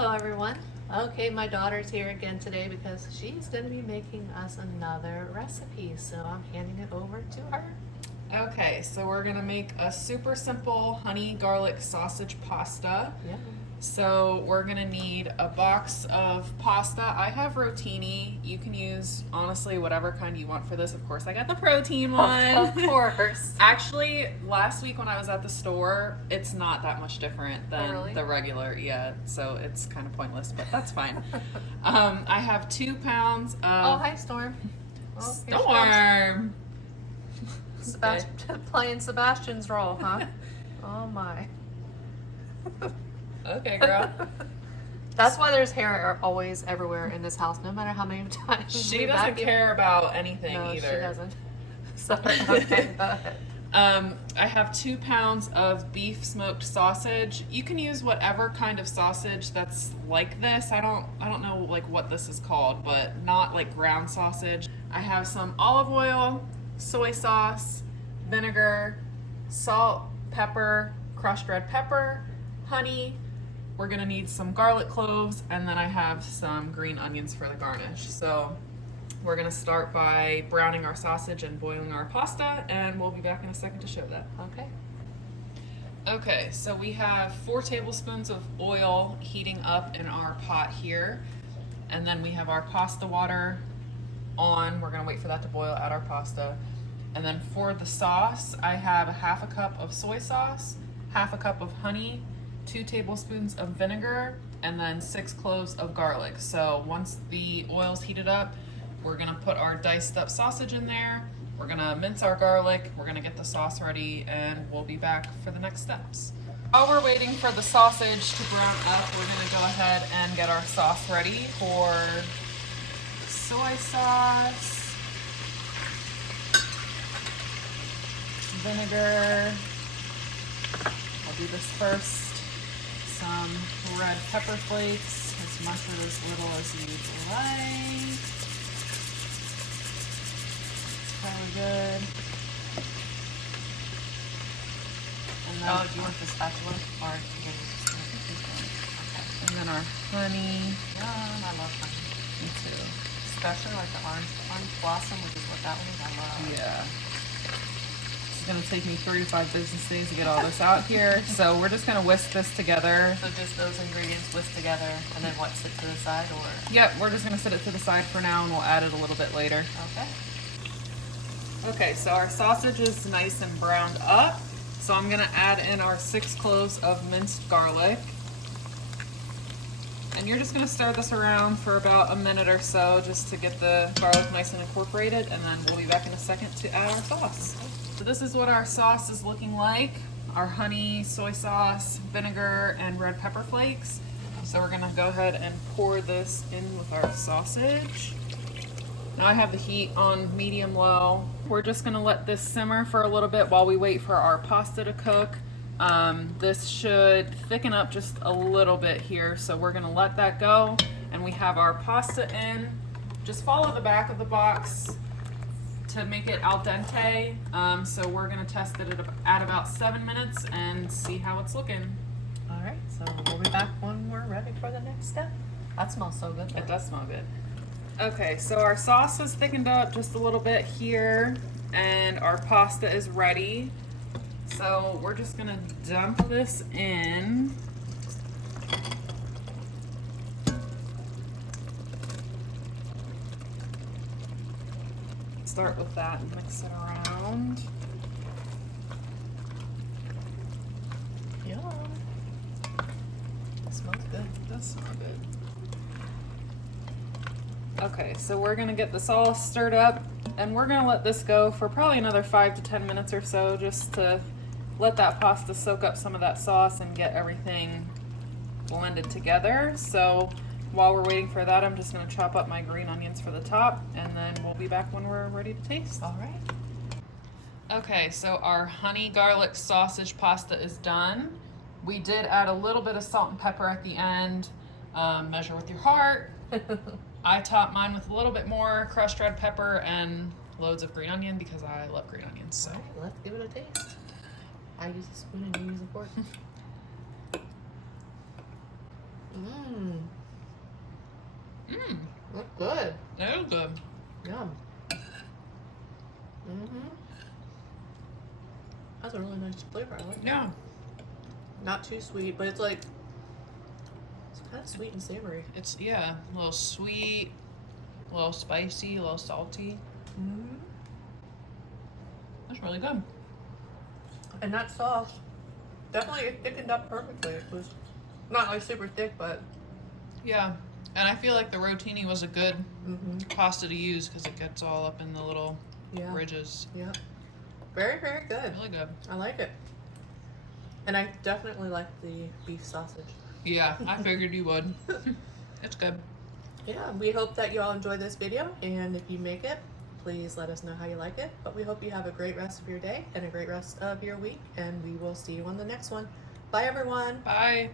Hello everyone. Okay, my daughter's here again today because she's going to be making us another recipe. So I'm handing it over to her. Okay, so we're gonna make a super simple honey garlic sausage pasta. Yeah. So we're gonna need a box of pasta. I have rotini. You can use honestly whatever kind you want for this. Of course, I got the protein one. Of course. Actually, last week when I was at the store, it's not that much different than really? the regular. Yeah, so it's kind of pointless, but that's fine. I have 2 pounds of. Oh, hi Storm. Oh, here she comes. Storm. Playing Sebastian's role, huh? Oh my. Okay, girl. That's why there's hair always everywhere in this house, no matter how many times. She doesn't care about anything no, either. she doesn't. Sorry. Okay, go ahead. I have 2 pounds of beef smoked sausage. You can use whatever kind of sausage that's like this. I don't know like what this is called, but not like ground sausage. I have some olive oil, soy sauce, vinegar, salt, pepper, crushed red pepper, honey. We're gonna need some garlic cloves, and then I have some green onions for the garnish. So we're gonna start by browning our sausage and boiling our pasta, and we'll be back in a second to show that. Okay. Okay, so we have 4 tablespoons of oil heating up in our pot here, and then we have our pasta water on. We're gonna wait for that to boil, add our pasta. And then for the sauce, I have a 1/2 cup of soy sauce, 1/2 cup of honey, 2 tablespoons of vinegar, and then 6 cloves of garlic. So once the oil's heated up, we're gonna put our diced up sausage in there. We're gonna mince our garlic. We're gonna get the sauce ready, and we'll be back for the next steps. While we're waiting for the sausage to brown up, we're gonna go ahead and get our sauce ready for soy sauce, vinegar. I'll do this first. Some red pepper flakes, as much or as little as you'd like. Probably good. And then, Oh, do you want the spatula or okay. And then our honey. Yum, I love honey. Me too. Especially like the orange blossom, which is what that one is. I love. Yeah. It's gonna take me 35 business days to get all this out here. So we're just gonna whisk this together. So just those ingredients whisked together, and then what, sit to the side or? Yep, we're just gonna set it to the side for now, and we'll add it a little bit later. Okay. Okay, so our sausage is nice and browned up. So I'm gonna add in our 6 cloves of minced garlic. And you're just gonna stir this around for about a minute or so just to get the garlic nice and incorporated, and then we'll be back in a second to add our sauce. So this is what our sauce is looking like. Our honey, soy sauce, vinegar, and red pepper flakes. So we're gonna go ahead and pour this in with our sausage. Now I have the heat on medium-low. We're just gonna let this simmer for a little bit while we wait for our pasta to cook. This should thicken up just a little bit here, so we're gonna let that go. And we have our pasta in. Just follow the back of the box to make it al dente. So we're gonna test it at about 7 minutes and see how it's looking. All right, so we'll be back when we're ready for the next step. That smells so good. It does smell good. Okay, so our sauce has thickened up just a little bit here, and our pasta is ready. So we're just gonna dump this in. Start with that and mix it around. Yum. It smells good. It does smell good. Okay, so we're gonna get this all stirred up, and we're gonna let this go for probably another 5 to 10 minutes or so, just to let that pasta soak up some of that sauce and get everything blended together. So while we're waiting for that, I'm just gonna chop up my green onions for the top, and then we'll be back when we're ready to taste. All right. Okay, so our honey garlic sausage pasta is done. We did add a little bit of salt and pepper at the end. Measure with your heart. I topped mine with a little bit more crushed red pepper and loads of green onion because I love green onions. So All right, let's give it a taste. I use a spoon and you use a fork. Mmm. Mmm, That's good. that is good. Yum. That's a really nice flavor. I like it. Yeah, Not too sweet, but it's like it's kind of sweet and savory. it's a little sweet, a little spicy, a little salty. That's really good. And that sauce definitely it thickened up perfectly. It was not like super thick, but Yeah, and I feel like the rotini was a good mm-hmm. pasta to use because it gets all up in the little Yeah. ridges. Yeah. Very, very good. Really good. I like it. And I definitely like the beef sausage. Yeah, I figured you would. It's good. Yeah, we hope that you all enjoy this video, and if you make it, please let us know how you like it. But we hope you have a great rest of your day and a great rest of your week, and we will see you on the next one. Bye, everyone. Bye.